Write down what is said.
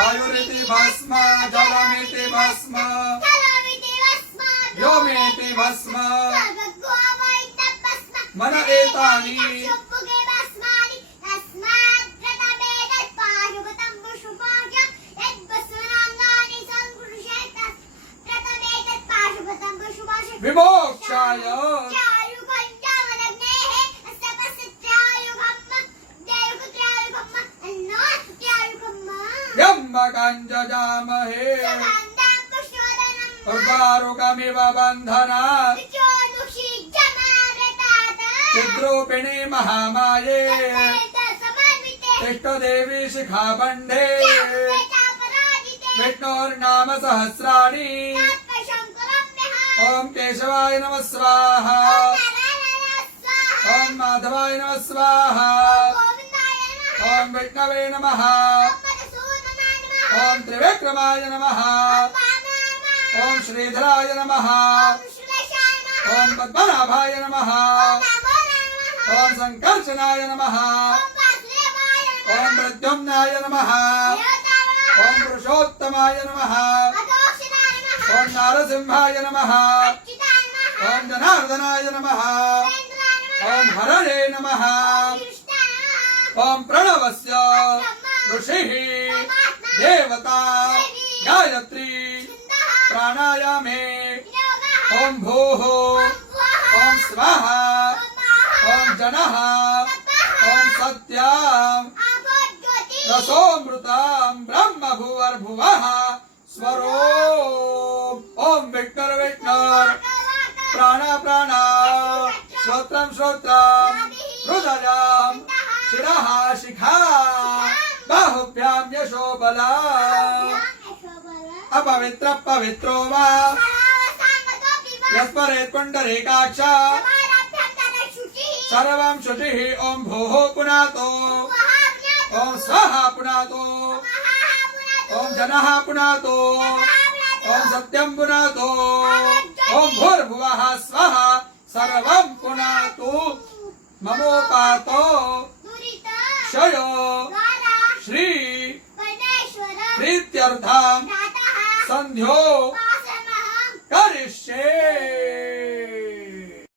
वायुरिति भस्म जलमिति भस्म व्योमेति भस्म मन एतानि विमोक्षाय जजामहे उर्वारुकमिव बन्धनात् चिद्रूपिणी महामाये इष्टदेवी शिखाबन्धे विष्णोर्नाम सहस्राणि ओम केशवाय नमः स्वाहा ओम माधवाय नमः स्वाहा ओम विष्णवे नमः ओम त्रिविक्रमाय नमः ओम श्रीधराय नमः ओम पद्मनाभाय नमः ओम संकर्षणाय नमः ओम प्रद्युम्नाय नमः ओम पुरुषोत्तमाय नमः ओम नारसिंहाय नमः ओम जनार्दनाय नमः ओम हरणे नमः ओम प्रणवस्य ऋषिः देवता गायत्री प्राणायामे ओम भूः ओम स्वाहा ओम जनः ओम सत्यं रसोमृतं ब्रह्म भुवर्भुवः स्वरो ओम विष्णुर विष्णुर प्राण प्राण श्रोत्रं श्रोत्रं हृदयं शिरः शिखा बाहुभ्यां यशो बलम् अपवित्र पवित्रो वा यस्मरेत् पुण्डरीकाक्ष सर्वं शुचिः ओम भूः पुनातो ओम स्वाहा पुनातो ओम जनः पुनातो ओम सत्यं पुनातो ओम भूर्भुवः स्वाहा सर्वं पुनातु ममोपातो क्षयो श्री प्रीत्यर्थं संध्यो करिष्ये।